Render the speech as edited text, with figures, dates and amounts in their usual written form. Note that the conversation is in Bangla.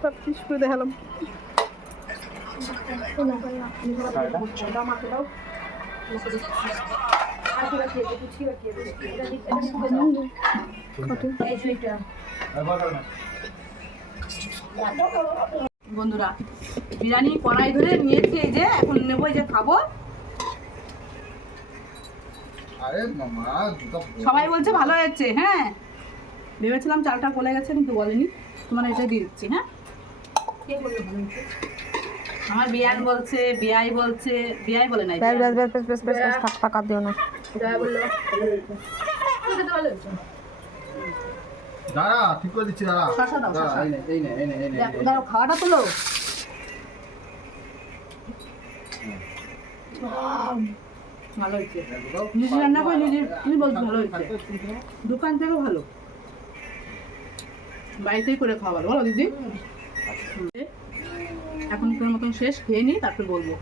সব শেষ করে দেখালাম। বন্ধুরা বিরিয়ানি কড়াই ধরে নিয়েছি, এই যে এখন নেবো, এই যে খাবো। সবাই বলছে ভালো হয়েছে। হ্যাঁ, ভেবেছিলাম চালটা গলে গেছে, কিন্তু বলেনি। তোমার এটা দিয়ে দিচ্ছি। হ্যাঁ, কে বললো ভালো হয়েছে? আমার বিয়ান বলছে, বিয়াই বলছে, বিয়াই বলে নাই, ব্যাস ব্যাস ব্যাস ব্যাস ব্যাস ব্যাস, থাক পাকা দিও না। বিয়াই বললো ভালো হয়েছে। দাঁড়া, ঠিক করে দিচ্ছি, দাঁড়া। শসা দাও, দাঁড়া, শসা। এই নে। দাঁড়াও, খাওয়াটা তোলো। ভালো হয়েছে। নিজে রান্না করে নিজে তুমি বলছো ভালো হয়েছে। দোকান থেকে ভালো, বাড়িতেই করে খাওয়া ভালো। বলো দিদি। এখন তোর মতন শেষ, খেয়ে নিই, তারপর বলবো।